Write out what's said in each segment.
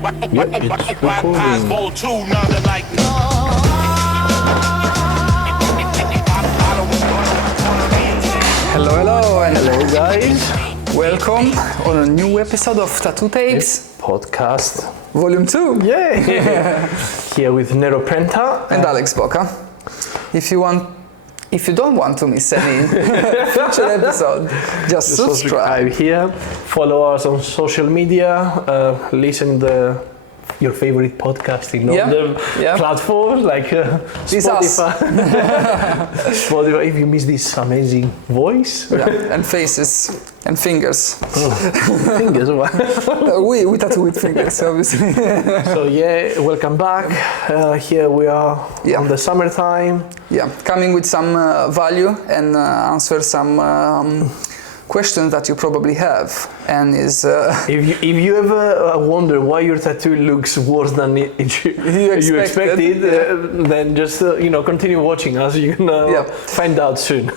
Yep, it's recording. Hello, and Hello guys. welcome on a new episode of Tattoo Tapes, Podcast. Volume 2. Yeah. Here with Nero Prenta And Alex Boca. If you don't want to miss any future episode, just subscribe. here. Follow us on social media. Listen your favorite podcasting on the platforms like Spotify. Spotify. If you miss this amazing voice, and faces and fingers. Fingers. We tattoo with fingers, obviously. So welcome back. Here we are on the summertime. Coming with some value and answer some questions that you probably have, and is if you ever wonder why your tattoo looks worse than you expected, then just continue watching us. You're gonna find out soon.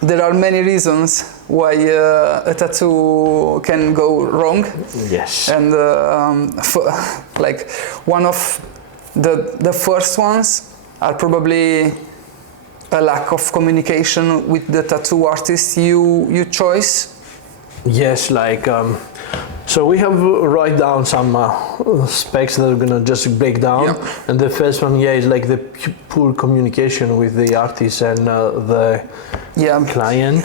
There are many reasons why a tattoo can go wrong. Yes. And like one of the first ones are probably a lack of communication with the tattoo artist you choose. Yes, like so we have write down some specs that are gonna just break down, and the first one is like the poor communication with the artist and the client.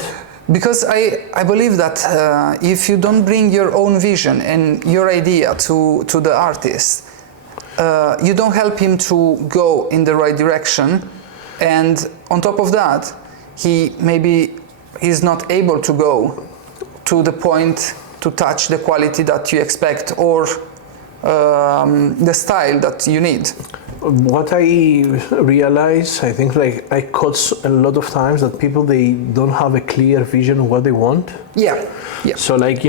Because I believe that if you don't bring your own vision and your idea to the artist, you don't help him to go in the right direction. And on top of that, he maybe is not able to go to the point to touch the quality that you expect or the style that you need. What I realize, I think like I caught a lot of times that people, they don't have a clear vision of what they want. So like,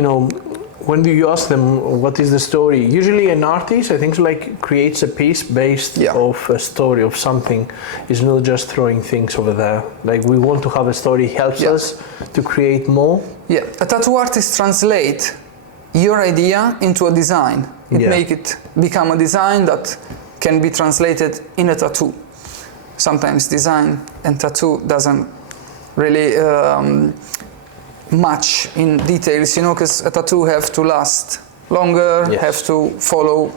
when do you ask them what is the story? Usually an artist, I think, like creates a piece based off a story of something. It's not just throwing things over there. Like we want to have a story, helps us to create more. A tattoo artist translate your idea into a design. Make it become a design that can be translated in a tattoo. Sometimes design and tattoo doesn't really much in details, because a tattoo have to last longer, have to follow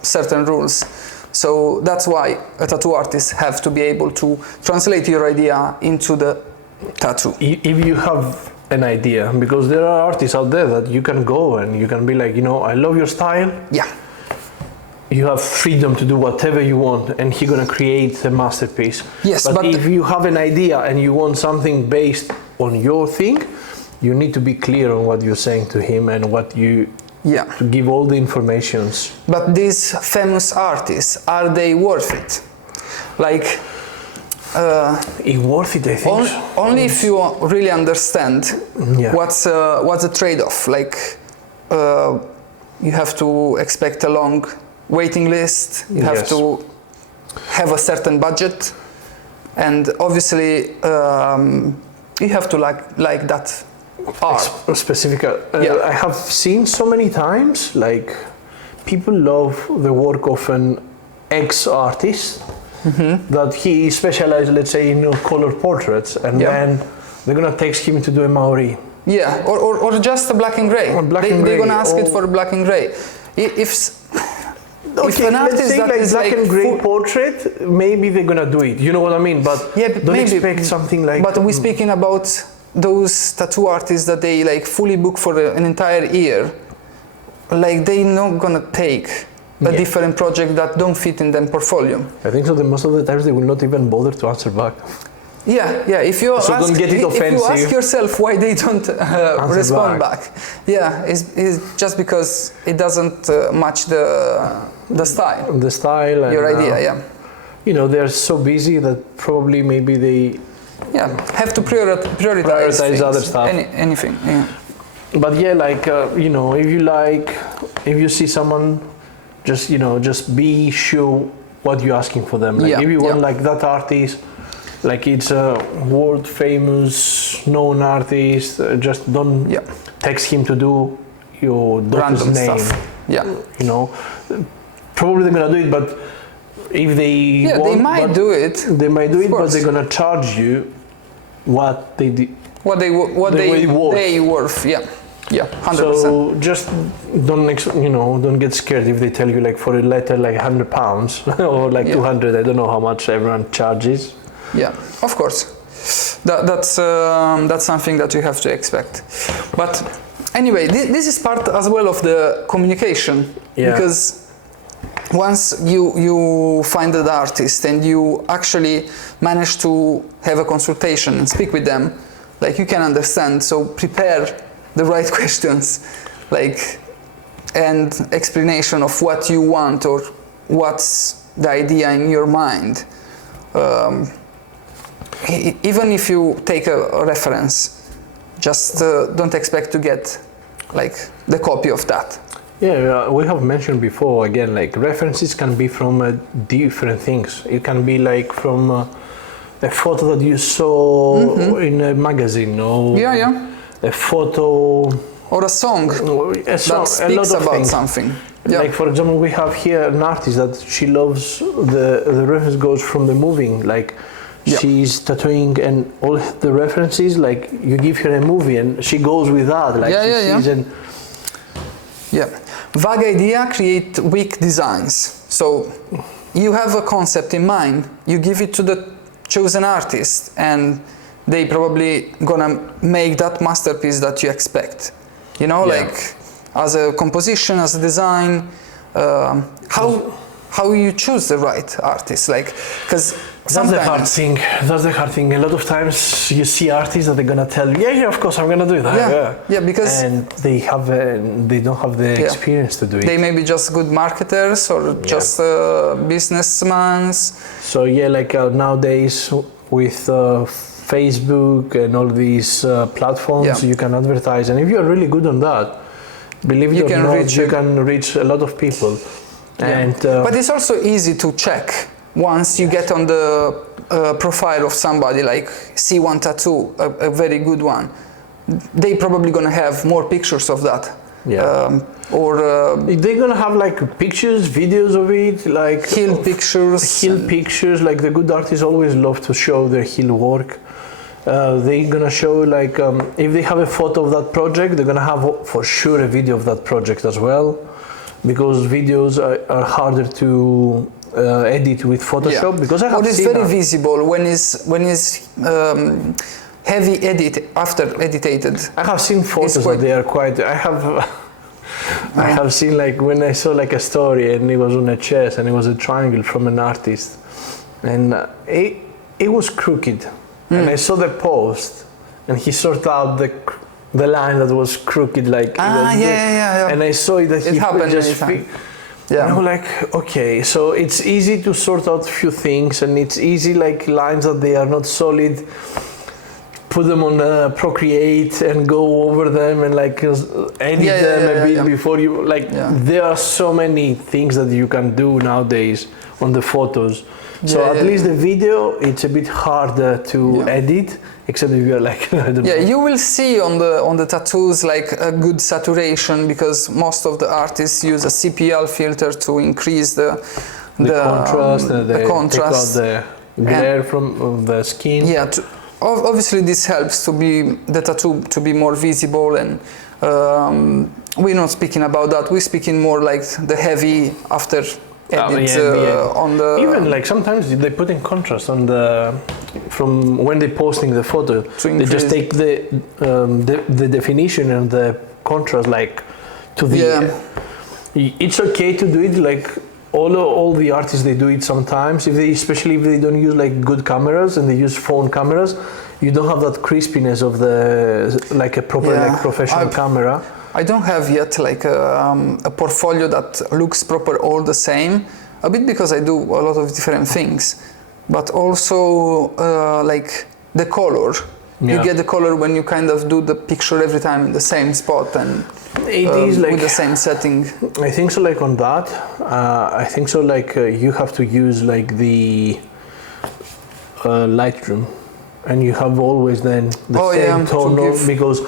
certain rules. So that's why a tattoo artist have to be able to translate your idea into the tattoo. If you have an idea, because there are artists out there that you can go and you can be like, I love your style. You have freedom to do whatever you want, and he's gonna create a masterpiece. But if you have an idea and you want something based on your thing, you need to be clear on what you're saying to him and what you to give all the informations. But these famous artists, are they worth it? Like it's worth it, I think. Only if you really understand what's the trade-off. Like you have to expect a long waiting list. You have to have a certain budget, and obviously you have to like that art. Specific. I have seen so many times like people love the work of an ex-artist that he specialized, let's say, in color portraits, and then they're gonna text him to do a Maori. Or just a black and gray. They're gonna ask it for black and gray. If an artist let's say that like is black like and grey portrait, maybe they're gonna do it. You know what I mean? But don't expect something like. But we're speaking about those tattoo artists that they like fully book for an entire year. Like they're not gonna take a different project that don't fit in their portfolio. I think so. Most of the times they will not even bother to answer back. If you don't get it offensive. If you ask yourself why they don't respond back, it's just because it doesn't match the style. The style and your idea, they're so busy that probably maybe they have to prioritize things, other stuff. Anything. But if you see someone, just be sure what you're asking for them. Like if you want like that artist, like it's a world famous known artist, just don't text him to do your daughter's random name. Stuff. you know, probably they're gonna do it, but if they they might do it. They might do it, but they're gonna charge you what they did. What they worth. Yeah, 100%. So just don't get scared if they tell you like for a letter like £100 or like 200. I don't know how much everyone charges. Yeah, of course. That's something that you have to expect. But anyway, this is part as well of the communication, because once you find the artist and you actually manage to have a consultation and speak with them, like you can understand, so prepare the right questions, like, and explanation of what you want or what's the idea in your mind. Even if you take a reference, just don't expect to get like the copy of that. Yeah, we have mentioned before, again, like references can be from different things. It can be like from a photo that you saw in a magazine, or a photo, or a song that speaks about something. Yeah. Like for example, we have here an artist that she loves, the reference goes from the moving, like she's tattooing and all the references, like you give her a movie and she goes with that, like vague idea create weak designs. So you have a concept in mind, you give it to the chosen artist, and they probably gonna make that masterpiece that you expect. You know, like as a composition, as a design, how you choose the right artist, like, because that's the hard thing. That's the hard thing. A lot of times you see artists that they're gonna tell you, of course I'm gonna do that. Because they don't have the experience to do it. They may be just good marketers or just businessmen. So like nowadays with Facebook and all these platforms, you can advertise, and if you're really good on that, believe it or not, you can reach a lot of people. And but it's also easy to check. Once you get on the profile of somebody, like C1 Tattoo, a very good one, they probably gonna have more pictures of that. They're gonna have like pictures, videos of it, like heel pictures. Like the good artists always love to show their heel work. They're gonna show like if they have a photo of that project, they're gonna have for sure a video of that project as well, because videos are harder to edit with Photoshop, because I have it's seen very visible when is heavy edit after edited. I have seen photos that they are quite. I have seen like when I saw like a story and it was on a chest and it was a triangle from an artist, and it was crooked, and I saw the post and he sorted out the line that was crooked, like and I saw it that he just and I'm like, okay, so it's easy to sort out a few things, and it's easy, like lines that they are not solid, put them on Procreate and go over them and like edit them a bit before you, like there are so many things that you can do nowadays on the photos. So at least the video, it's a bit harder to edit, except if you're like, I don't know. You will see on the tattoos like a good saturation, because most of the artists use a CPL filter to increase the contrast, the contrast, take out the glare from the skin. Obviously this helps the tattoo to be more visible, and we're not speaking about that. We're speaking more like the heavy after edit on the. Even like sometimes they put in contrast on from when they're posting the photo. They just take the definition and the contrast like to the. It's okay to do it like. All the artists, they do it sometimes, especially if they don't use like good cameras and they use phone cameras, you don't have that crispiness of like a proper like professional camera. I don't have yet like a portfolio that looks proper all the same, a bit because I do a lot of different things, but also like the color. You get the color when you kind of do the picture every time in the same spot and it is like with the same setting. I think so. Like on that, I think so. Like you have to use like the Lightroom, and you have always then the same tone because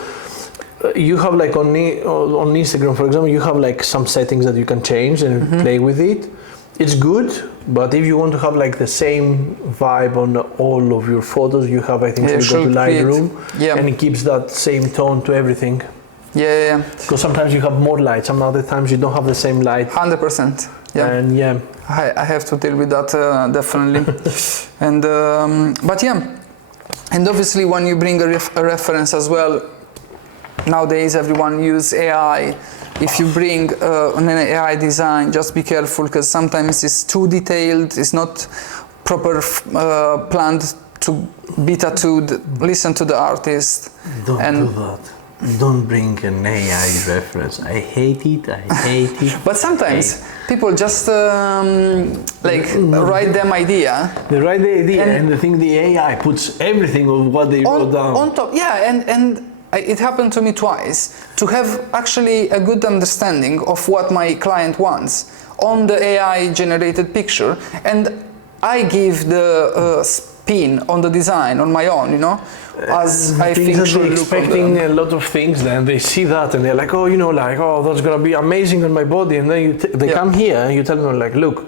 you have like on Instagram, for example, you have like some settings that you can change and play with it. It's good, but if you want to have like the same vibe on all of your photos, you have, I think, to go to Lightroom, and it keeps that same tone to everything. Yeah. Because sometimes you have more light, some other times you don't have the same light. 100%. Yeah. And I have to deal with that definitely. And but and obviously when you bring a reference as well, nowadays everyone uses AI. If you bring an AI design, just be careful, because sometimes it's too detailed, it's not proper planned to be tattooed. Listen to the artist. Don't do that. Don't bring an AI reference. I hate it. But sometimes people just write them idea. They write the idea and they think the AI puts everything of what they wrote down. On top, and it happened to me twice, to have actually a good understanding of what my client wants on the AI generated picture, and I give the spin on the design on my own, as I think should look. Expecting a lot of things, then they see that and they're like, oh, that's gonna be amazing on my body, and then they come here and you tell them like, look,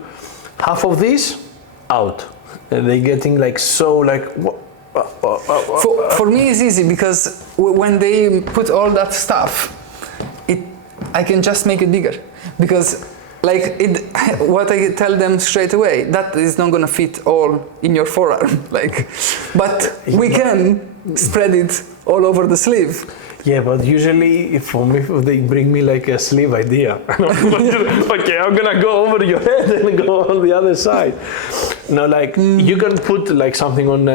half of this out, and they're getting like so like what. For me it's easy, because when they put all that stuff, I can just make it bigger, because what I tell them straight away, that is not gonna fit all in your forearm, but we can spread it all over the sleeve. Yeah, but usually for me, they bring me like a sleeve idea. Okay, I'm gonna go over your head and go on the other side. No, you can put like something on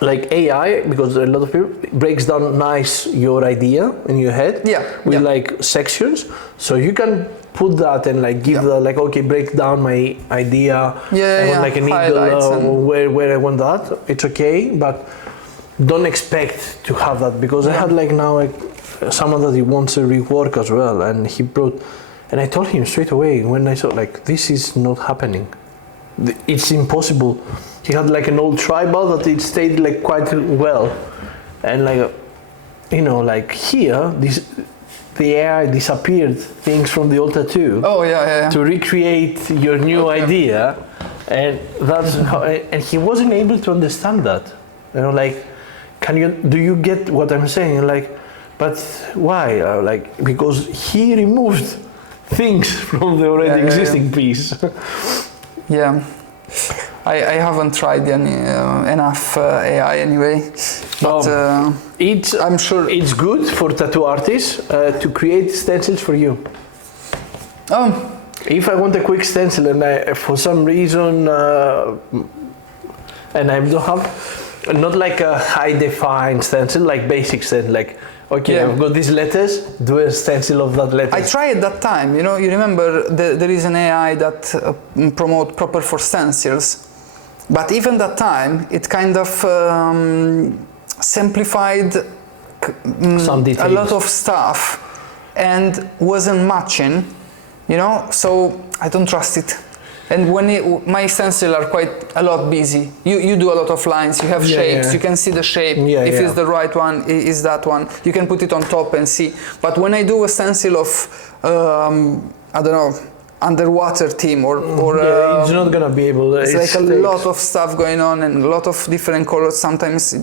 like AI, because a lot of people breaks down nice your idea in your head with like sections, so you can put that and like give the okay, break down my idea. I want like a needle where I want that. It's okay, but don't expect to have that, because I had like now someone that he wants a rework as well, and he brought, and I told him straight away when I saw like this is not happening. It's impossible. He had like an old tribal that it stayed like quite well, and like here the AI disappeared things from the old tattoo. To recreate your new idea, and that's how. And he wasn't able to understand that. Do you get what I'm saying? But why? Because he removed things from the already existing piece. I haven't tried enough AI anyway, but I'm sure it's good for tattoo artists to create stencils for you. If I want a quick stencil and for some reason and I don't have not like a high defined stencil, like basic stencil, I've got these letters, do a stencil of that letter. I tried that time, you remember there is an AI that promote proper for stencils, but even that time it kind of simplified some details, a lot of stuff, and wasn't matching, so I don't trust it. And when my stencils are quite a lot busy, you do a lot of lines, you have shapes, you can see the shape, if it's the right one, is that one, you can put it on top and see. But when I do a stencil of, I don't know, underwater theme or it's not gonna be able. It's like a lot of stuff going on and a lot of different colors. Sometimes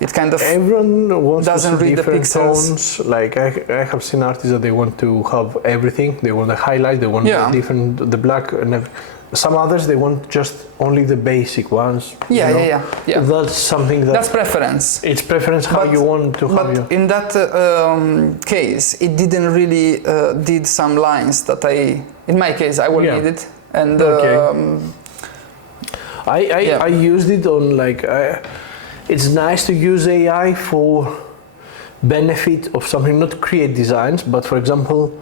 it kind of everyone wants doesn't to see read the pixels. Tones. Like I have seen artists that they want to have everything. They want the highlight. They want the black and. Some others they want just only the basic ones. Yeah. That's something that's preference. It's preference how you want to have. But in that case, it didn't really did some lines that in my case, I will need it. And I used it on it's nice to use AI for benefit of something, not create designs, but for example,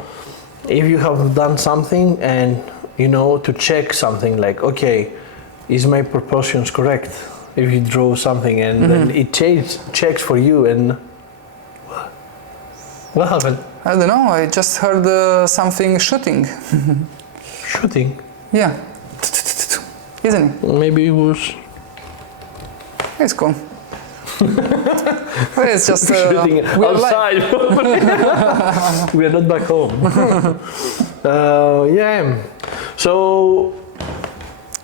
if you have done something and to check something okay, is my proportions correct? If you draw something and then it checks for you, and what happened? I don't know, I just heard something shooting. Shooting? Yeah. Isn't it? Maybe it was... It's cool. It's just shooting outside. We are not back home. Yeah. So,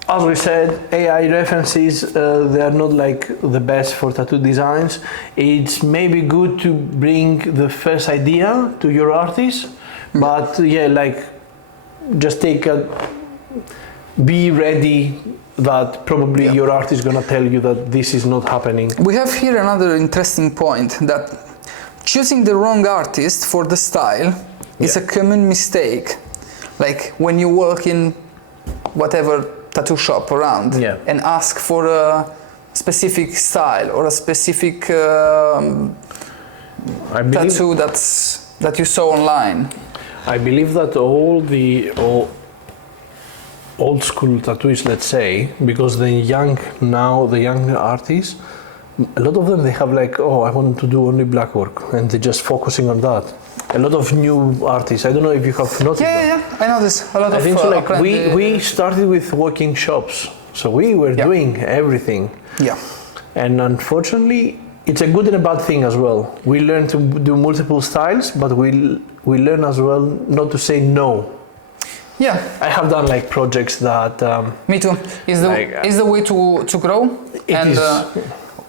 as we said, AI references, they are not like the best for tattoo designs. It's maybe good to bring the first idea to your artist, but yeah, like just be ready that probably your artist is gonna tell you that this is not happening. We have here another interesting point, that choosing the wrong artist for the style is a common mistake. Like when you work in whatever tattoo shop around and ask for a specific style or a specific tattoo that you saw online. I believe that all the old school tattooists, let's say, because the young artists, a lot of them, they have like, oh, I want to do only black work, and they're just focusing on that. A lot of new artists, I don't know if you have noticed that. I noticed a lot of. I think so. Like we started with working shops, so we were doing everything. Yeah. And unfortunately, it's a good and a bad thing as well. We learn to do multiple styles, but we learn as well not to say no. Yeah. I have done like projects that. Me too. Is the way to grow. And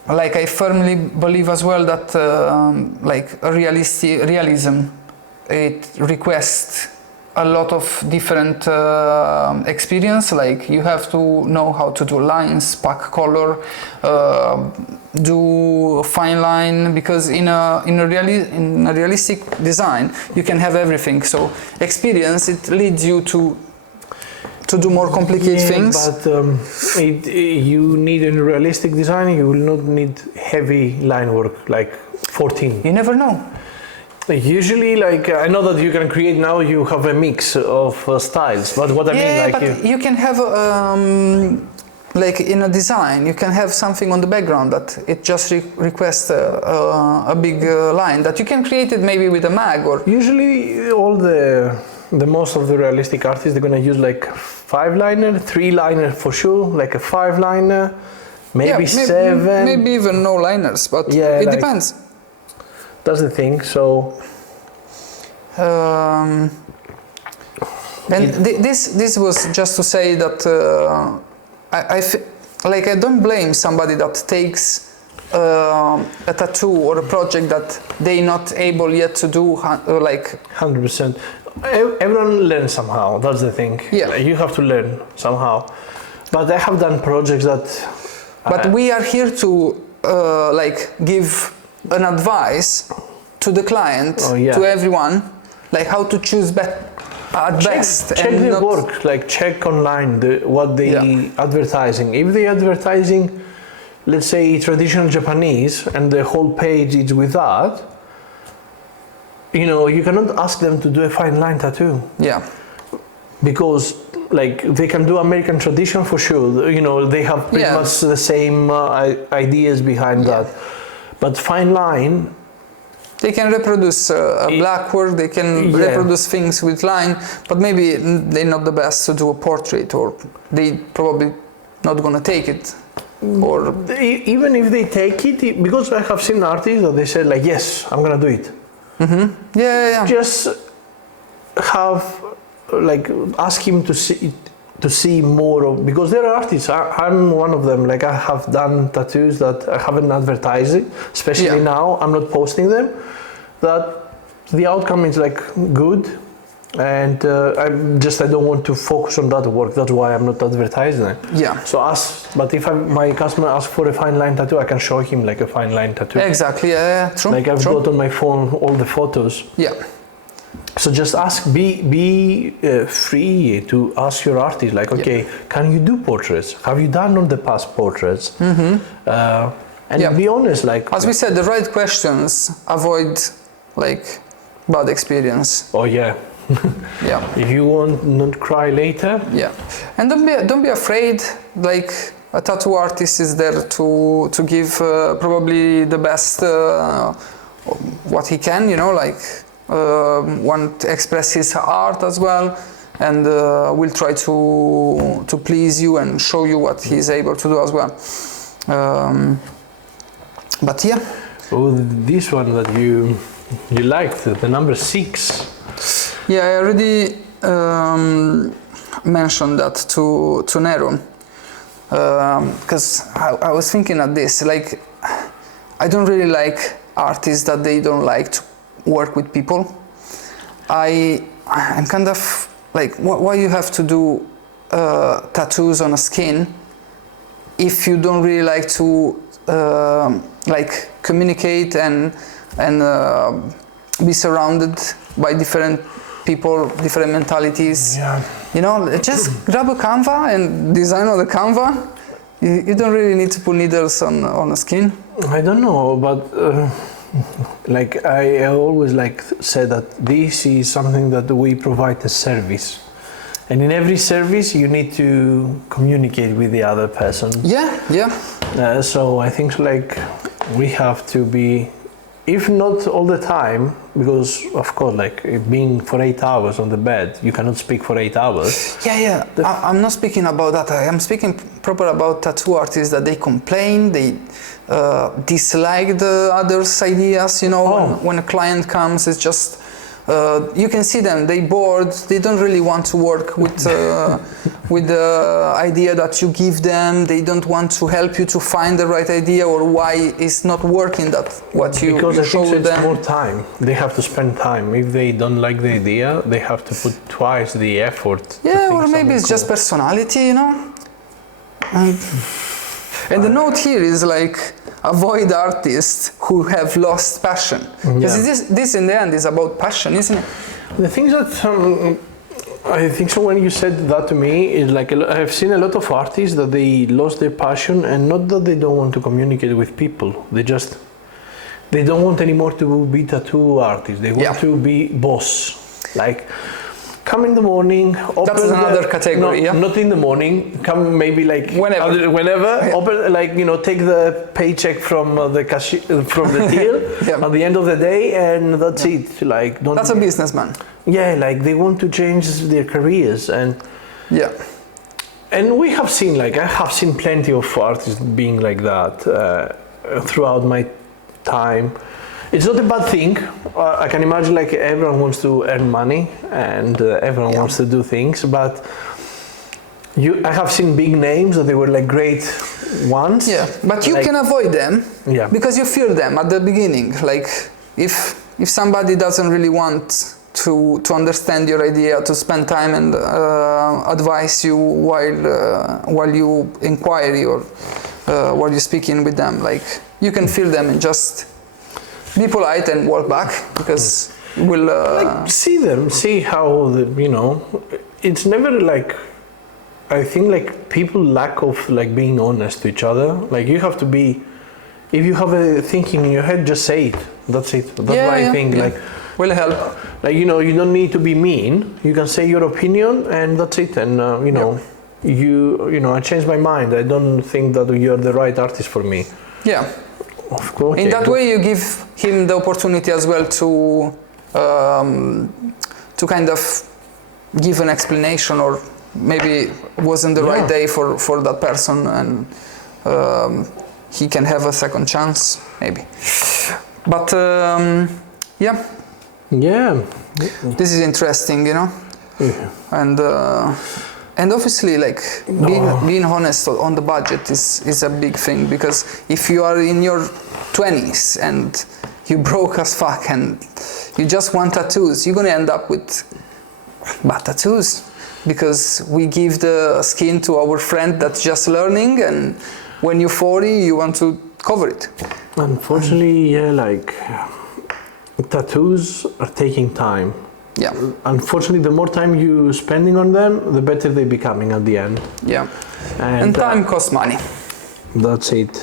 like I firmly believe as well that like a realism, it requests a lot of different experience. Like you have to know how to do lines, pack color, do fine line, because in a realistic design you can have everything. So experience, it leads you to do more complicated things. But you need in realistic design, you will not need heavy line work like 14. You never know. Usually, like I know that you can create now. You have a mix of styles, but what I mean, like but you can have like in a design, you can have something on the background that it just requests a big line that you can create it maybe with a mag or. Usually, all the most of the realistic artists, they're gonna use like 5-liner, 3-liner for sure, like a 5-liner, maybe 7, maybe even no liners, but it depends. That's the thing. So, and this was just to say that I don't blame somebody that takes a tattoo or a project that they're not able yet to do, like 100%. Everyone learns somehow. That's the thing. Yeah, you have to learn somehow. But I have done projects that. But we are here to like give an advice to the client, to everyone, like how to choose best. Check the work, like check online what they advertising. If they advertising, let's say traditional Japanese, and the whole page is with that, you know, you cannot ask them to do a fine line tattoo. Yeah. Because like they can do American tradition for sure. You know, they have pretty much the same ideas behind that. But fine line, they can reproduce black work, they can reproduce things with line, but maybe they're not the best to do a portrait, or they probably not gonna take it. Or even if they take it, because I have seen artists that they said like, yes, I'm gonna do it. Mm-hmm. Just have like ask him to see more of, because there are artists, I'm one of them, like I have done tattoos that I haven't advertised it, especially now, I'm not posting them, that the outcome is like good, and I don't want to focus on that work, that's why I'm not advertising it. Yeah. So but if my customer asks for a fine line tattoo, I can show him like a fine line tattoo. Exactly, true. Like I've got on my phone all the photos. Yeah. So just ask, be free to ask your artist, like, okay, can you do portraits? Have you done on the past portraits? Mm-hmm. And be honest, like. As we said, the right questions avoid like bad experience. Oh yeah. Yeah. If you want not cry later. Yeah. And don't be afraid. Like a tattoo artist is there to give probably the best what he can. You know, like. Want to express his art as well, and will try to please you and show you what he's able to do as well. But yeah. Oh, this one that you liked, the number 6. Yeah, I already mentioned that to Nero, because I was thinking of this, like, I don't really like artists that they don't like to work with people. I'm kind of like, why you have to do tattoos on a skin if you don't really like to like communicate and be surrounded by different people, different mentalities. Yeah. You know, just grab a canva and design on the canva. You don't really need to put needles on a skin. I don't know, but like I always said that this is something that we provide a service, and in every service you need to communicate with the other person. Yeah. So I think like we have to be, if not all the time, because of course, like being for 8 hours on the bed, you cannot speak for 8 hours. Yeah. I'm not speaking about that. I'm speaking proper about tattoo artists that they complain, they dislike the others' ideas. You know, when a client comes, it's just you can see them. They bored. They don't really want to work with the idea that you give them. They don't want to help you to find the right idea or why it's not working. That what you because I show think them. it's more time. They have to spend time. If they don't like the idea, they have to put twice the effort. Yeah, or maybe it's just personality. You know. And the note here is like, avoid artists who have lost passion. Because this in the end is about passion, isn't it? The things that I think so when you said that to me is like, I've seen a lot of artists that they lost their passion, and not that they don't want to communicate with people. They don't want anymore to be tattoo artists. They want to be boss. Like, come in the morning, open. That's another category, Not in the morning, come maybe like whenever. Open, like, you know, take the paycheck from the cashier, from the till at the end of the day, and that's it. Like, that's a businessman. Yeah, like they want to change their careers, and we have seen, like, I have seen plenty of artists being like that throughout my time. It's not a bad thing. I can imagine like everyone wants to earn money and everyone wants to do things, but I have seen big names that they were like great ones. Yeah, but you can avoid them because you fear them at the beginning. Like if somebody doesn't really want to understand your idea, to spend time and advise you while you inquire or while you're speaking with them, like you can feel them and just be polite and walk back, because we'll like see how it's never like, I think like people lack of like being honest to each other. Like you have to be, if you have a thinking in your head, just say it. That's it. That's why I think like will help. Like you don't need to be mean. You can say your opinion and that's it. And I changed my mind. I don't think that you're the right artist for me. Yeah. Of course. In that way, you give him the opportunity as well to kind of give an explanation, or maybe wasn't the right day for that person, and he can have a second chance, maybe. But this is interesting, and obviously, like being honest on the budget is a big thing, because if you are in your 20s and you broke as fuck and you just want tattoos, you're gonna end up with bad tattoos, because we give the skin to our friend that's just learning, and when you're 40, you want to cover it. Unfortunately, like tattoos are taking time. Yeah. Unfortunately, the more time you're spending on them, the better they're becoming at the end. Yeah. And time costs money. That's it.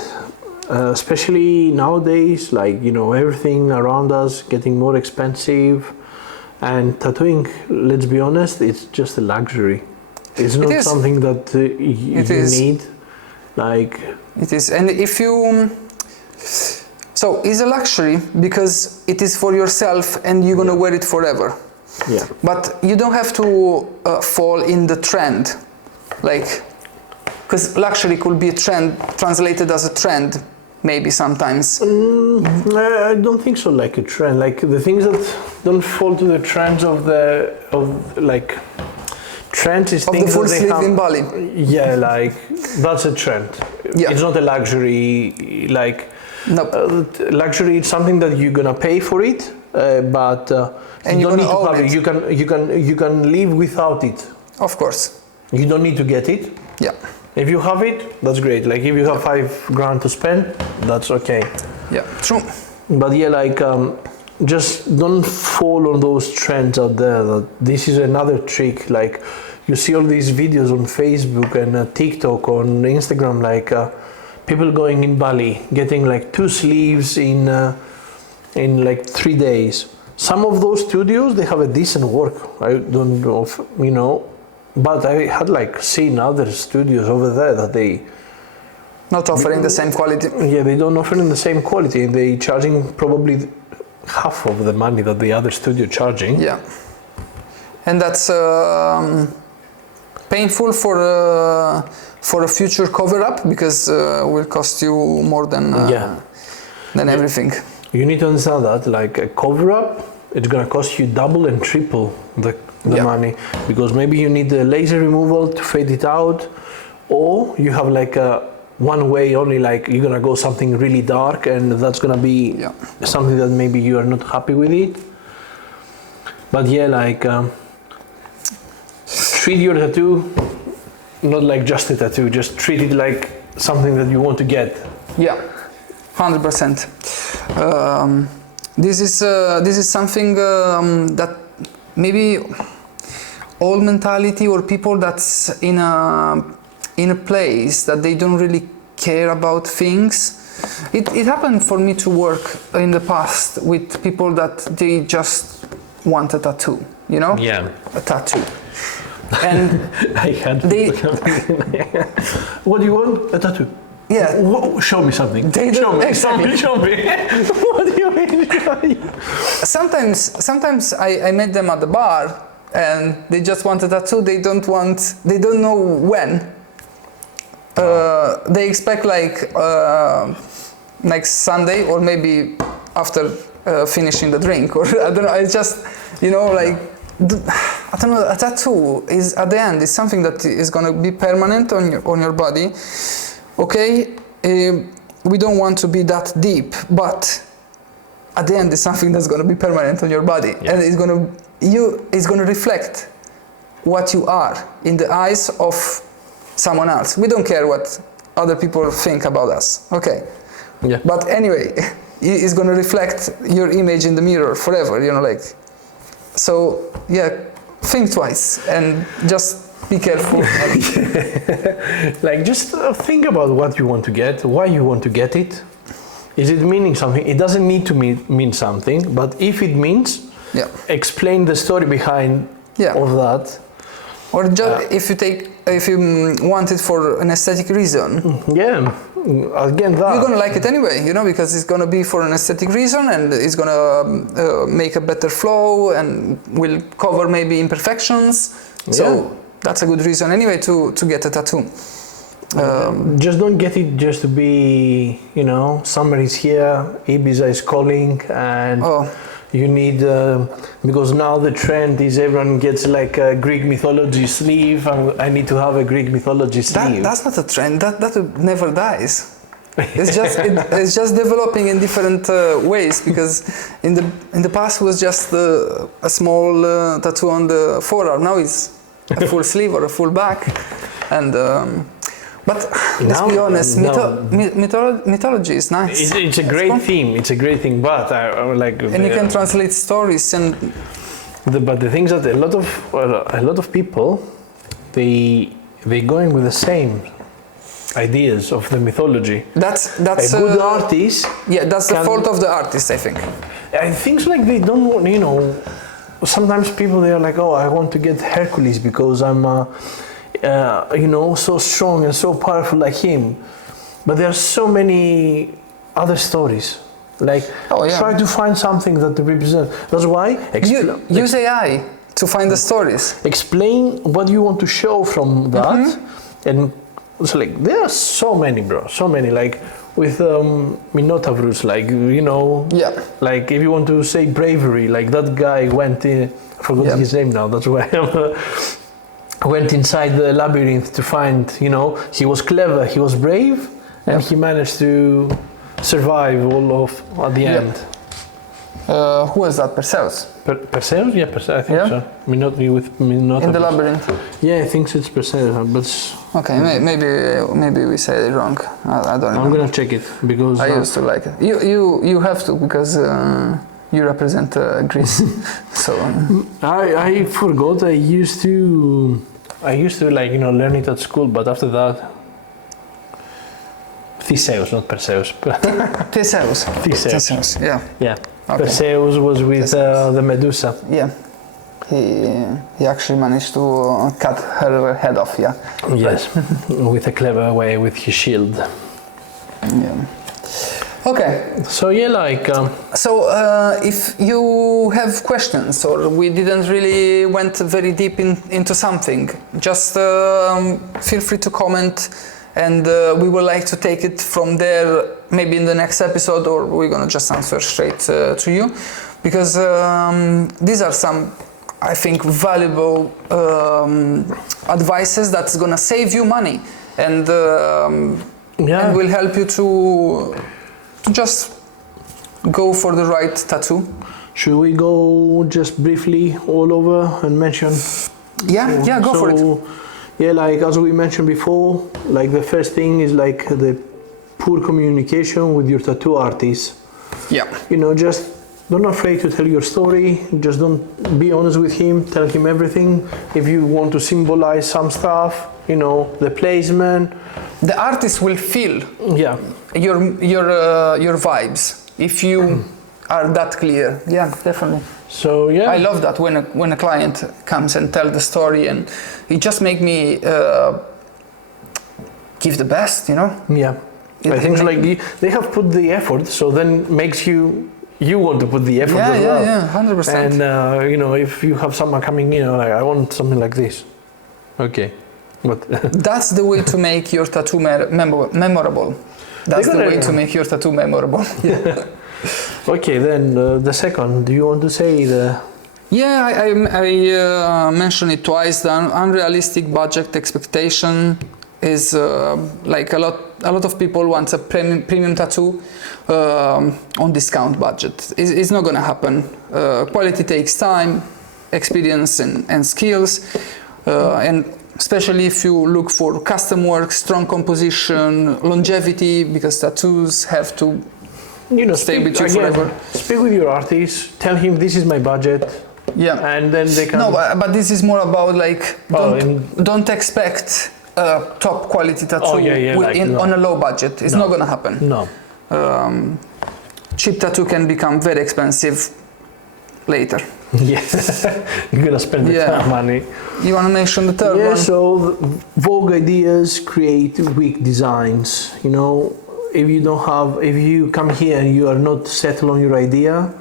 Especially nowadays, like, everything around us getting more expensive, and tattooing, let's be honest, it's just a luxury. It's not something that you need. Like, it is. And if you... So it's a luxury because it is for yourself and you're gonna wear it forever. Yeah. But you don't have to fall in the trend, like, because luxury could be a trend translated as a trend, maybe sometimes. I don't think so. Like a trend, like the things that don't fall to the trends of trends is of things the full that they sleeve have, in Bali. Yeah, like that's a trend. Yeah. It's not a luxury. Like Nope. luxury, it's something that you're gonna pay for it, but And you don't need to own have it. it. You can live without it. Of course. You don't need to get it. Yeah. If you have it, that's great. Like if you have $5,000 to spend, that's okay. Yeah. True. But yeah, like just don't fall on those trends out there. That this is another trick. Like you see all these videos on Facebook and TikTok, on Instagram, like people going in Bali, getting like 2 sleeves in like 3 days. Some of those studios, they have a decent work. I don't know if, but I had like seen other studios over there that they Not offering the same quality. Yeah, they don't offer in the same quality, and they charging probably half of the money that the other studio charging. Yeah, and that's painful for a future cover up, because will cost you more than everything. You need to understand that, like a cover up, it's gonna cost you double and triple the money, because maybe you need the laser removal to fade it out, or you have like a one way only, like you're gonna go something really dark, and that's gonna be something that maybe you are not happy with it. But yeah, like treat your tattoo not like just a tattoo, just treat it like something that you want to get. Yeah, 100%. This is something that maybe old mentality, or people that's in a place that they don't really care about things. It happened for me to work in the past with people that they just want a tattoo, Yeah. a tattoo. And I had what do you want? A tattoo? Yeah. Show me something. Show me. Show me. What do you mean? Sometimes I met them at the bar and they just want a tattoo. They don't know when. They expect like Sunday, or maybe after finishing the drink, or I don't know. It's just, I don't know. A tattoo is at the end is something that is gonna be permanent on your body. Okay, we don't want to be that deep, but at the end it's something that's gonna be permanent on your body, and it's gonna reflect what you are in the eyes of someone else. We don't care what other people think about us. Okay. Yeah. But anyway, it's gonna reflect your image in the mirror forever. So yeah, think twice and just be careful. Like just think about what you want to get, why you want to get it. Is it meaning something? It doesn't need to mean something, but if it means, explain the story behind of that. Or just if you want it for an aesthetic reason. Yeah, again that. You're gonna like it anyway, because it's gonna be for an aesthetic reason, and it's gonna make a better flow and will cover maybe imperfections. So that's a good reason anyway to get a tattoo. Just don't get it just to be, summer is here, Ibiza is calling, and you need, because now the trend is everyone gets like a Greek mythology sleeve, and I need to have a Greek mythology sleeve. That's not a trend, that never dies. It's it's just developing in different ways, because in the past was just a small tattoo on the forearm. Now it's a full sleeve or a full back, and but let's be honest, mythology is nice. It's a great theme. It's a great thing, but I like. And you can translate stories and. But the things that a lot of people, they going with the same ideas of the mythology. That's a good artist. Yeah, that's the fault of the artist, I think. And things like they don't want, sometimes people they are like, oh, I want to get Hercules because I'm, so strong and so powerful like him. But there are so many other stories. Like, try to find something that represents. That's why use AI to find the stories. Explain what you want to show from that, and it's like there are so many, bro. So many. Like Minotaurus, like, you know, like if you want to say bravery, like that guy went in, I forgot his name now, that's why went inside the labyrinth to find, you know, he was clever, he was brave, and he managed to survive all of at the end. Who was that? Perseus? Perseus? Yeah, Perseus, I think so. Minotaurus. In the labyrinth? Yeah, I think it's Perseus, but... Okay, maybe we said it wrong. I don't know. I'm gonna check it, because... I used to like it. You have to, because you represent Greece, so... I forgot, I used to like, you know, learn it at school, but after that... Theseus, not Perseus. Theseus, yeah. Yeah. Okay. Perseus was with the Medusa. Yeah. He actually managed to cut her head off, yeah. Yes, with a clever way, with his shield. Yeah. Okay. So yeah, like... if you have questions, or we didn't really went very deep into something, just feel free to comment, and we would like to take it from there, maybe in the next episode, or we're gonna just answer straight to you, because these are some, I think, valuable advices that's gonna save you money, and will help you to just go for the right tattoo. Should we go just briefly all over and mention? Yeah, go for it. Yeah, like as we mentioned before, like the first thing is like the poor communication with your tattoo artist. Yeah. You know, just don't afraid to tell your story. Just don't be honest with him. Tell him everything. If you want to symbolize some stuff, you know, the placement. The artist will feel your vibes if you are that clear. Yeah, definitely. So yeah, I love that when a client comes and tell the story, and it just make me give the best, you know. Yeah, I think so, like they have put the effort, so then makes you want to put the effort as well. Yeah, 100%. And you know, if you have someone coming, you know, like I want something like this. Okay, but that's the way to make your tattoo memorable. That's the way to make your tattoo memorable. Yeah. Okay, then the second, do you want to say the... Yeah, I mentioned it twice. The unrealistic budget expectation is like a lot of people want a premium tattoo on discount budget. It's not gonna happen. Quality takes time, experience and skills, and especially if you look for custom work, strong composition, longevity, because tattoos have to stay with you forever. Speak with your artist, tell him this is my budget. Yeah. And then they can... No, but this is more about like, don't expect a top quality tattoo on a low budget. It's not gonna happen. No. Cheap tattoo can become very expensive later. Yeah, you're gonna spend the money. You wanna mention the third one? Yeah, so vague ideas create weak designs, you know. If you come here and you are not settled on your idea,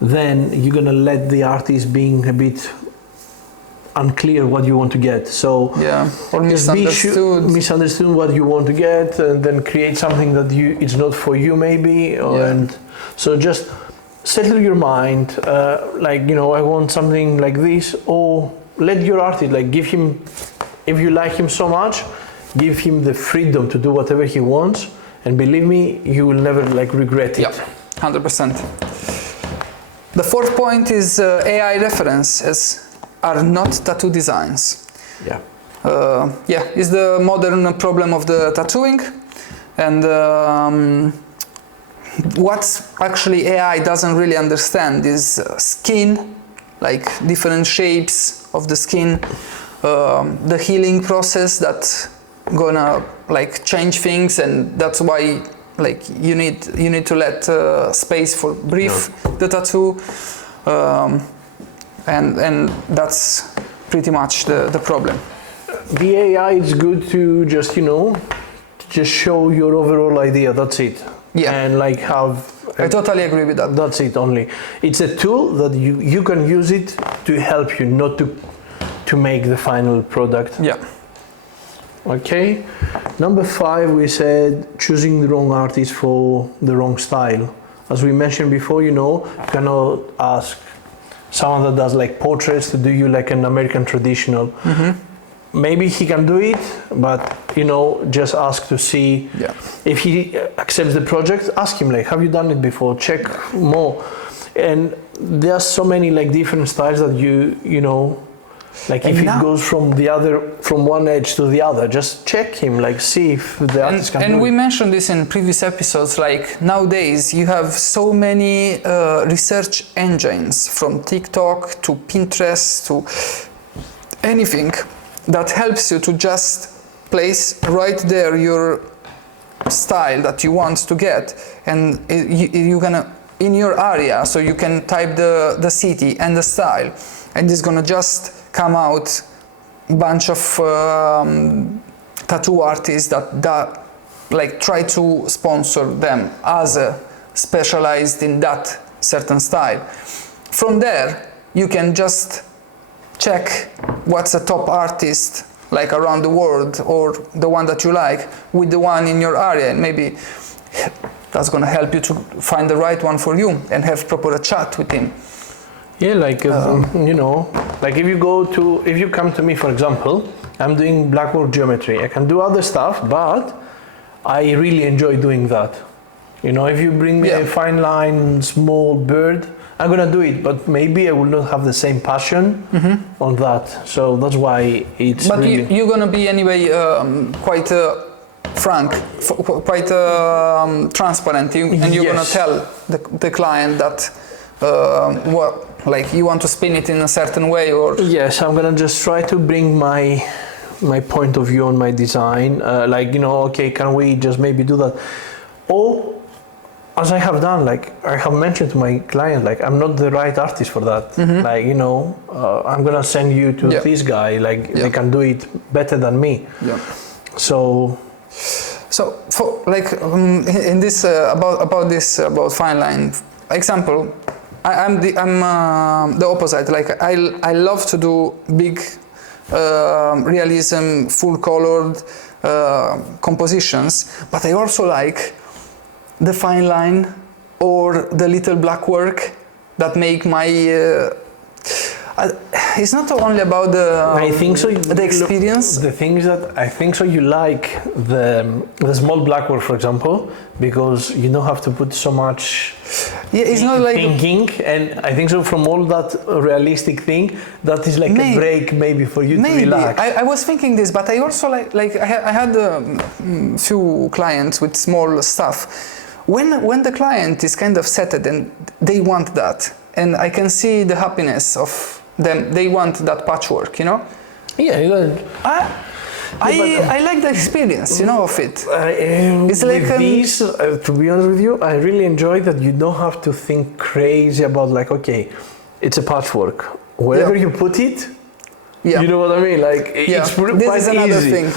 then you're gonna let the artist being a bit unclear what you want to get. So or misunderstood what you want to get, and then create something that it's not for you maybe. And so just settle your mind. Like, you know, I want something like this, or let your artist, like, give him, if you like him so much, give him the freedom to do whatever he wants, and believe me, you will never regret it. Yeah, 100%. The fourth point is AI references are not tattoo designs. Yeah. It's the modern problem of the tattooing, and what actually AI doesn't really understand is skin, like different shapes of the skin, the healing process that gonna change things, and that's why you need to let space for breathe the tattoo, and that's pretty much the problem. The AI is good to just show your overall idea, that's it. And I totally agree with that. That's it only. It's a tool that you can use it to help you, not to make the final product. Yeah. Okay. Number 5, we said choosing the wrong artist for the wrong style. As we mentioned before, you cannot ask someone that does like portraits to do you like an American traditional. Maybe he can do it, but just ask to see if he accepts the project. Ask him like, have you done it before? Check more. And there are so many like different styles that like if it goes from one edge to the other, just check him, like see if the artist can do it. And we mentioned this in previous episodes, like nowadays you have so many research engines, from TikTok to Pinterest to anything, that helps you to just place right there your style that you want to get, and you're gonna in your area, so you can type the city and the style, and it's gonna just come out bunch of tattoo artists that like try to sponsor them as a specialized in that certain style. From there you can just check what's a top artist like around the world, or the one that you like, with the one in your area, and maybe that's gonna help you to find the right one for you and have proper chat with him. Yeah, like like if you come to me, for example, I'm doing blackboard geometry. I can do other stuff, but I really enjoy doing that. If you bring me a fine line, small bird, I'm gonna do it, but maybe I will not have the same passion on that. So that's why it's. But really you're gonna be anyway quite frank, quite transparent, and you're gonna tell the client that like you want to spin it in a certain way, or yes, I'm gonna just try to bring my point of view on my design. Okay, can we just maybe do that? Or as I have done, like I have mentioned to my client, like I'm not the right artist for that. Like I'm gonna send you to this guy. Like they can do it better than me. So for like in this about fine line example, I'm the opposite. Like I love to do big realism, full colored compositions, but I also like the fine line or the little black work that make my it's not only about the experience. The thing is that I think so you like the small black work, for example, because you don't have to put so much it's not like thinking, and I think so from all that realistic thing, that is like a break maybe for you to relax. I was thinking this, but I also like I had a few clients with small stuff. When the client is kind of settled and they want that, and I can see the happiness of them, they want that patchwork, Yeah, I like the experience, of it. It's like these, to be honest with you, I really enjoy that you don't have to think crazy about like, okay, it's a patchwork. Wherever you put it, you know what I mean? Like it's quite this is another easy. thing.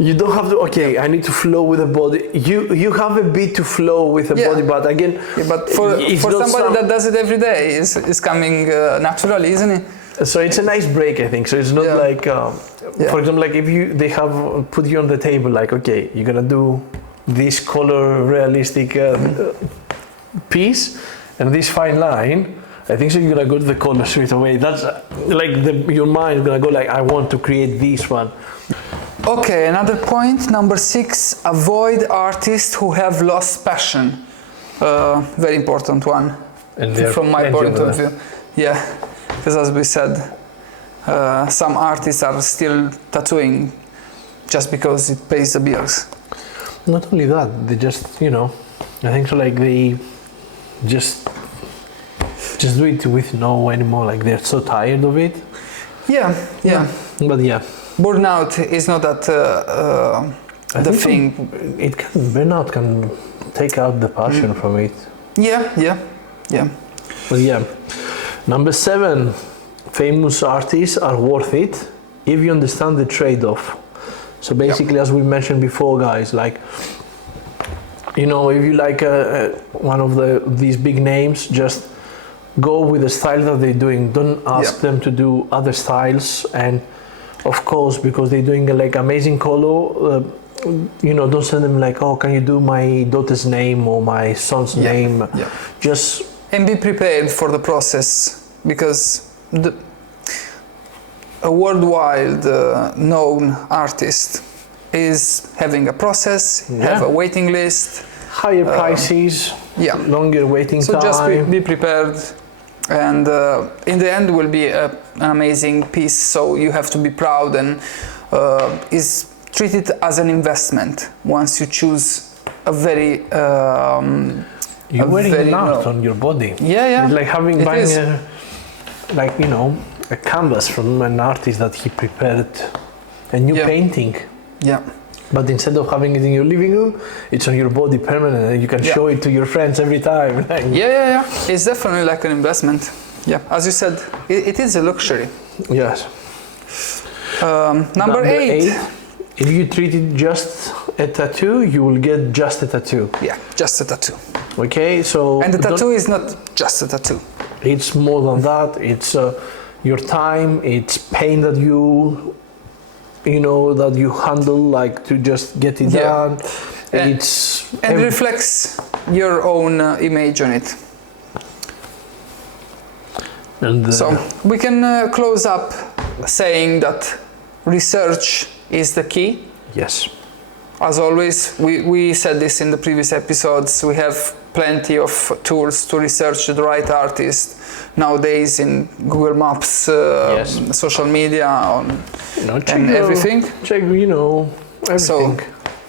You don't have to. Okay, I need to flow with the body. You have a bit to flow with the body, but again, but for somebody that does it every day, it's coming naturally, isn't it? So it's a nice break, I think. So it's not like, for example, like if they have put you on the table, like, okay, you're gonna do this color realistic piece and this fine line. I think so you're gonna go to the color straight away. That's like your mind is gonna go like, I want to create this one. Okay, another point, number 6, avoid artists who have lost passion. Very important one from my point of view. Yeah, because as we said, some artists are still tattooing just because it pays the bills. Not only that, they just, I think so like they just do it with no anymore, like they're so tired of it. Yeah. But burnout is not that the thing. Burnout can take out the passion from it. Yeah. But number 7, famous artists are worth it if you understand the trade-off. So basically, as we mentioned before, guys, like if you like one of these big names, just go with the style that they're doing. Don't ask them to do other styles, and Of course, because they're doing like amazing color. Don't send them like, oh, can you do my daughter's name or my son's name? Yeah. Just and be prepared for the process, because a worldwide known artist is having a process, have a waiting list, higher prices, longer waiting time. So just be prepared, and in the end will be an amazing piece. So you have to be proud, and is treated as an investment once you choose a very you're wearing an art on your body. Yeah. It's like buying a canvas from an artist that he prepared a new painting. Yeah. But instead of having it in your living room, it's on your body permanent, and you can show it to your friends every time. Yeah. It's definitely like an investment. Yeah, as you said, it is a luxury. Yes. Number 8. If you treat it just a tattoo, you will get just a tattoo. Yeah, just a tattoo. Okay, so... And the tattoo is not just a tattoo. It's more than that. It's your time, it's pain that you handle, like to just get it done. And reflects your own image on it. And so we can close up saying that research is the key. Yes. As always, we said this in the previous episodes, we have plenty of tools to research the right artist nowadays in Google Maps, social media, and everything. Check, everything. So,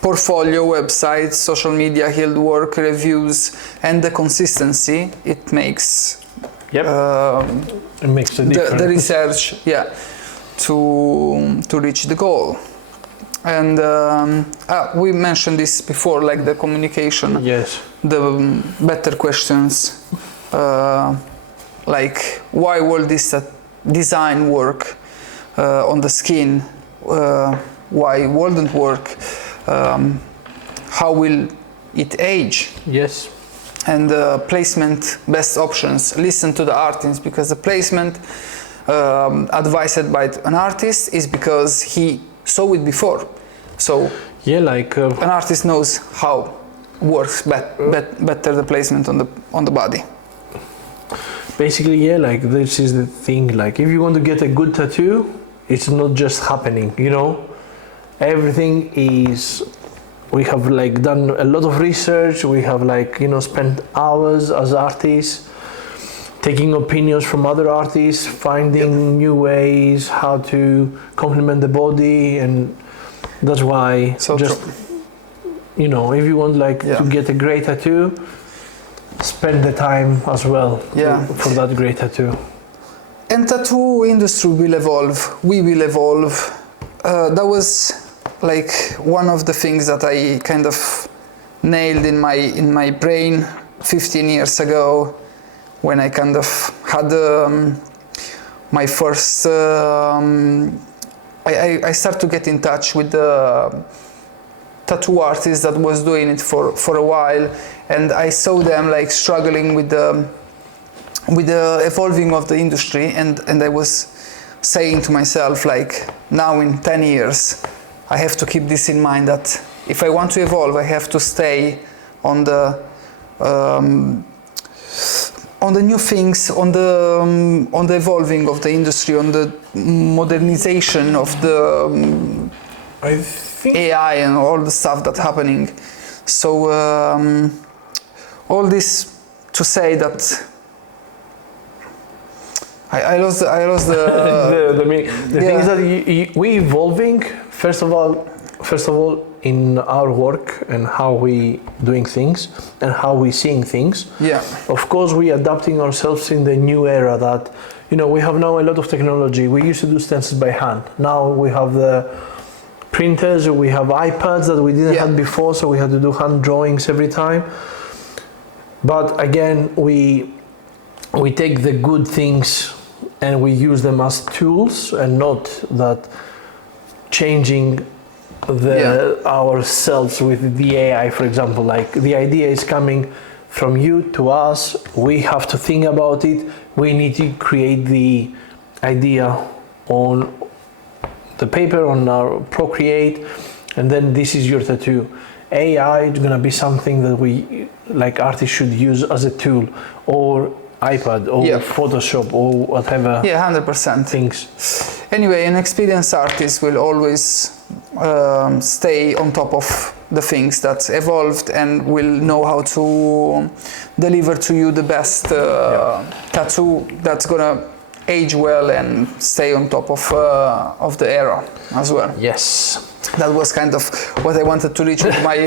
portfolio, websites, social media, guild work, reviews, and the consistency, it makes it makes a difference. The research, to reach the goal. And we mentioned this before, like the communication, the better questions, like why will this design work on the skin, why wouldn't work, how will it age? Yes. And placement, best options. Listen to the artist, because the placement advised by an artist is because he saw it before. So an artist knows how works better the placement on the body. Basically, this is the thing. Like, if you want to get a good tattoo, it's not just happening. Everything is. We have done a lot of research. We have spent hours as artists, taking opinions from other artists, finding new ways how to complement the body, and that's why if you want to get a great tattoo, spend the time as well for that great tattoo. And tattoo industry will evolve. We will evolve. That was one of the things that I kind of nailed in my brain 15 years ago, when I kind of had my first. I started to get in touch with the tattoo artist that was doing it for a while, and I saw them struggling with the evolving of the industry, and I was saying to myself, now in 10 years I have to keep this in mind, that if I want to evolve, I have to stay on the new things, on the evolving of the industry, on the modernization of the AI and all the stuff that's happening. So all this to say that I lost the the thing is that we evolving first of all in our work and how we doing things and how we seeing things. Of course, we adapting ourselves in the new era that we have now a lot of technology. We used to do stencils by hand. Now we have the printers, we have iPads that we didn't have before, so we had to do hand drawings every time. But again, we take the good things and we use them as tools, and not that changing ourselves with the AI, for example. The idea is coming from you to us. We have to think about it. We need to create the idea on the paper on our Procreate, and then this is your tattoo. AI is gonna be something that we, like artists, should use as a tool, or iPad, or Photoshop, or whatever. Yeah, 100%. Things. Anyway, an experienced artist will always stay on top of the things that evolved and will know how to deliver to you the best tattoo that's gonna age well and stay on top of the era as well. Yes. That was kind of what I wanted to reach with my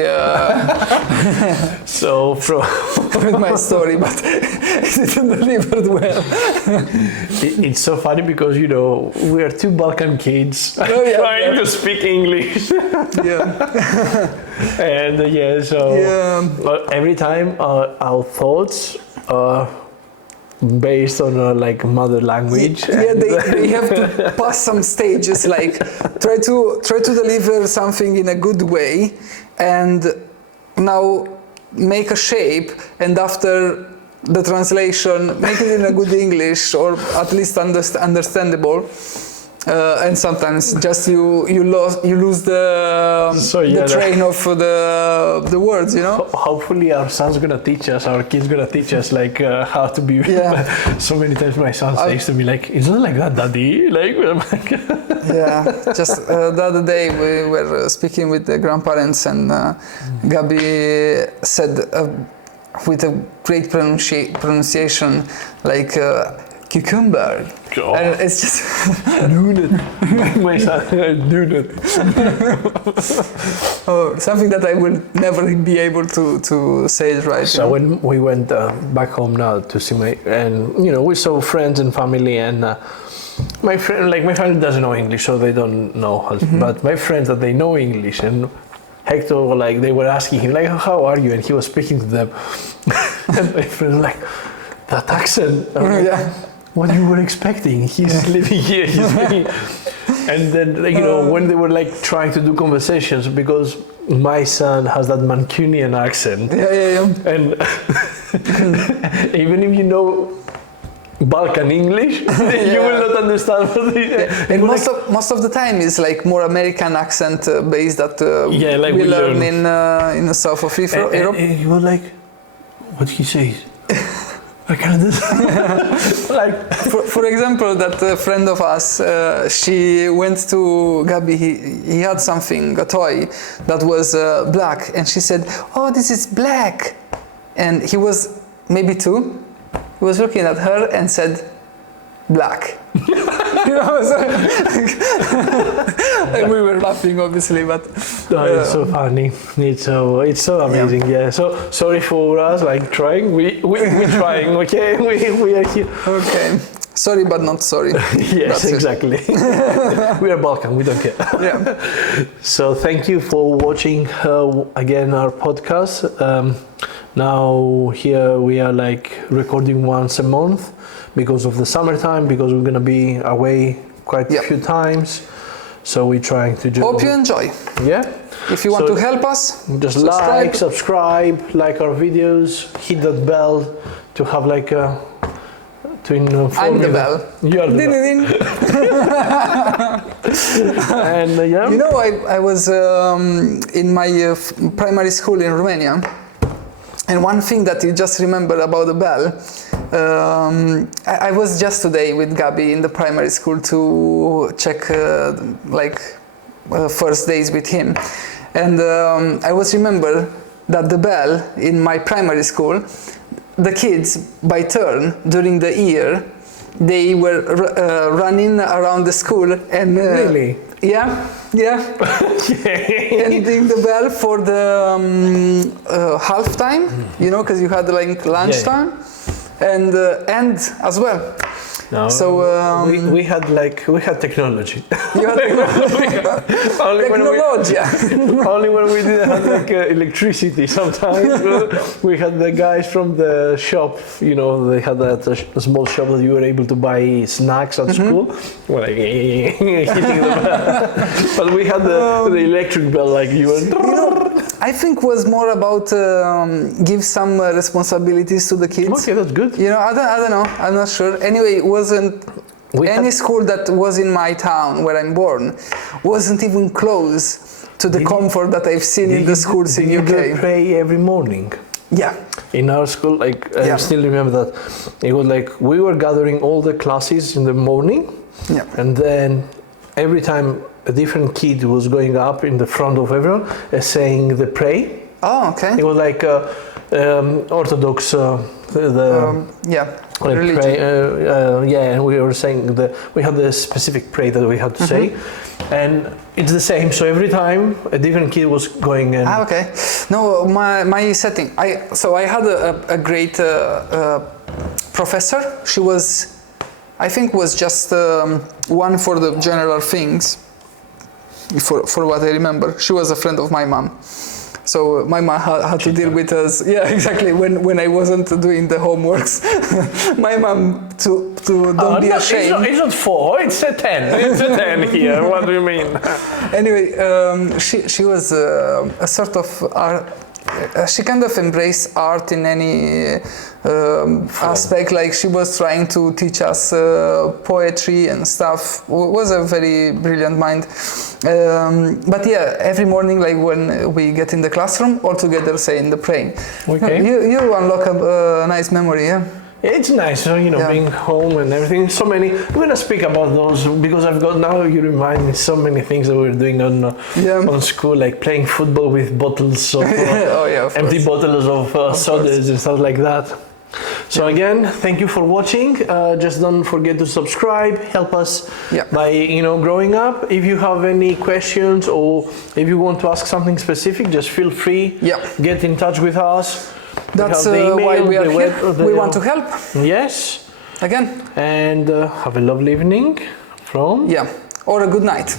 with my story, but it didn't deliver well. It's so funny because, you know, we are two Balkan kids trying to speak English. And every time our thoughts are based on like mother language. They have to pass some stages, like try to deliver something in a good way, and now make a shape, and after the translation make it in a good English, or at least understandable. And sometimes just you lose the train of the words, you know. Hopefully our son's gonna teach us, our kid's gonna teach us like how to be. So many times my son says to me like, "It's not like that, Daddy." Like, just the other day we were speaking with the grandparents, and Gabi said with a great pronunciation like. Cucumber. Oh. And it's just my son something that I will never be able to say it right. So when we went back home now to see and you know, we saw friends and family, and my family doesn't know English, so they don't know how, but my friends that they know English, and Hector, like, they were asking him like, how are you, and he was speaking to them. And my friend like, that accent. What you were expecting? He's living here. And then, like, you know, when they were like trying to do conversations, because my son has that Mancunian accent, and even if you know Balkan English, you will not understand what they say. And most of the time is like more American accent based that we learn in the south of Europe. And you were like, what he says? I can't understand. Like, for example, that friend of us, she went to Gabi. He had something, a toy that was black, and she said, "Oh, this is black," and he was maybe 2. He was looking at her and said, "Black." You know, and we were laughing, obviously, but it's so funny. It's so amazing. Yeah. So sorry for us, like trying. We're trying. Okay. We are here. Okay. Sorry, but not sorry. Yes, exactly. We are Balkan. We don't care. So thank you for watching again our podcast. Now here we are like recording once a month because of the summertime, because we're gonna be away quite a few times. So we're trying to do. Hope you enjoy. Yeah. If you want to help us, just subscribe, like our videos, hit that bell to have like a. I'm the bell. You are the bell. And you know, I was in my primary school in Romania, and one thing that you just remember about the bell, I was just today with Gabi in the primary school to check first days with him, and I was remember that the bell in my primary school, the kids by turn during the year, they were running around the school and really? Yeah. And ring the bell for the half time, you know, because you had like lunchtime, and as well. No, so we had technology. You had technology. Only when we didn't have like electricity. Sometimes we had the guys from the shop. You know, they had that a small shop that you were able to buy snacks at school. We're like hitting the bell. But we had the electric bell, like you were. You know, I think was more about give some responsibilities to the kids. Okay, that's good. You know, I don't know. I'm not sure. Anyway, it wasn't Any school that was in my town where I'm born wasn't even close to the comfort that I've seen in the schools in UK. Did you pray every morning? Yeah. In our school, like I still remember that it was like we were gathering all the classes in the morning, and then every time a different kid was going up in the front of everyone saying the pray. Oh, okay. It was like Orthodox, religion. Pray, and we were saying we had the specific pray that we had to say, and it's the same. So every time a different kid was going in. Ah, okay. No, my setting. I had a great professor. She was, I think, was just one for the general things. For what I remember, she was a friend of my mom. So my mom had to deal with us. Yeah, exactly. When I wasn't doing the homeworks, my mom to don't be ashamed. It's not 4. It's a 10. It's a 10 here. What do you mean? Anyway, she was a sort of art. She kind of embraced art in any aspect. Like she was trying to teach us poetry and stuff. Was a very brilliant mind. But yeah, every morning, like when we get in the classroom, all together saying the praying. Okay. You unlock a nice memory, yeah. It's nice, being home and everything. So many. We're gonna speak about those because I've got now. You remind me so many things that we're doing on school, like playing football with bottles of empty bottles of sodas and stuff like that. So again, thank you for watching. Just don't forget to subscribe. Help us by growing up. If you have any questions or if you want to ask something specific, just feel free. Get in touch with us. That's why we are here. We want to help. Yes. Again. And have a lovely evening from... Or a good night.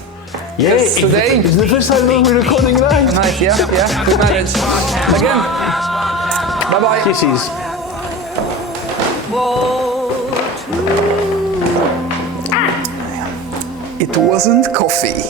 Yes, today. It's the first time we're recording live. Night, good night. Again. Bye-bye. Kisses. It wasn't coffee.